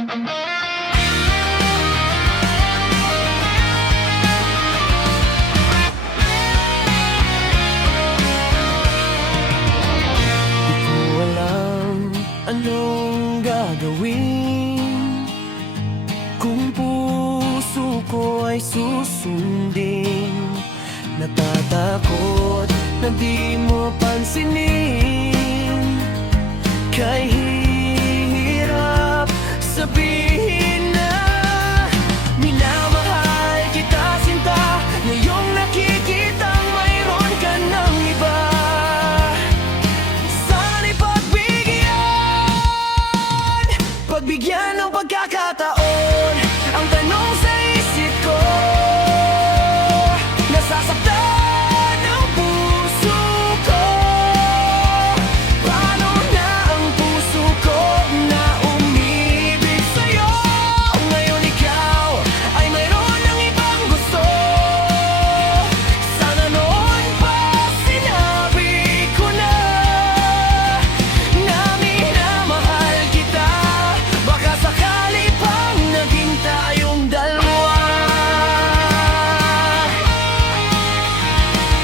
Di ko alam anong gagawin kung puso ko ay susundin. Natatakot na di mo pansinin, kay hirap sabihin na minamahal kita, sinta. Ngayong nakikitang mayroon ka ng iba, sana'y pagbigyan ng pagkakataon. Ang tanong sa isip ko, nasasaktan ang puso ko. Paano na ang puso ko na umibig sa'yo? Ngayon ikaw ay mayroon ng ibang gusto. Sana noon pa sinabi ko na minamahal kita. Baka sakali pang naging tayong dalawa.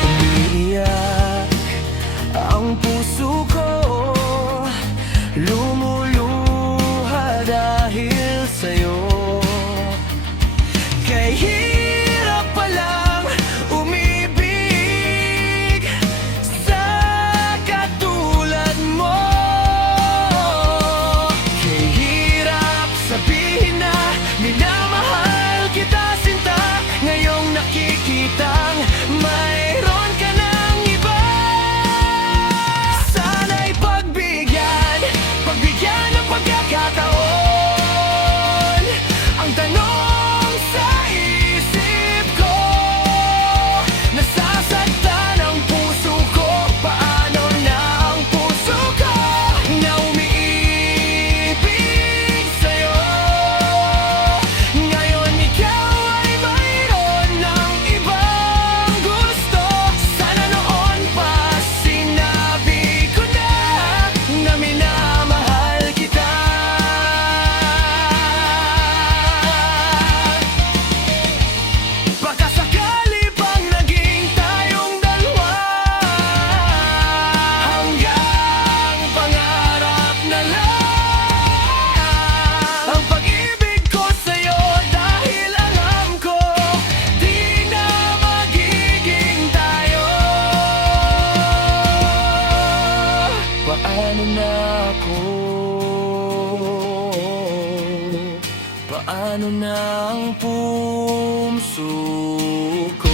Umiiyak ang puso ko, lumuluha dahil sa'yo. Kay hirap palang umibig sa katulad mo. Kay hirap sabihin na minamahal kita, sinta. Ngayong nakikitang mayroon ka ng iba, sana'y pagbigyan ng pagkakataon. Ang tanong sa isip ko, nasasaktan ang puso ko. Paano na ang puso ko na umiibig sa'yo? Ngayon ikaw ay mayroon ng ibang gusto. Sana noon pa sinabi ko na minamahal kita. Baka sakali pang naging tayong dalawa, hanggang pangarap na lang ang pag-ibig ko sa'yo. Dahil alam ko di na magiging tayo. Paano na ako? Paano na ang puso ko?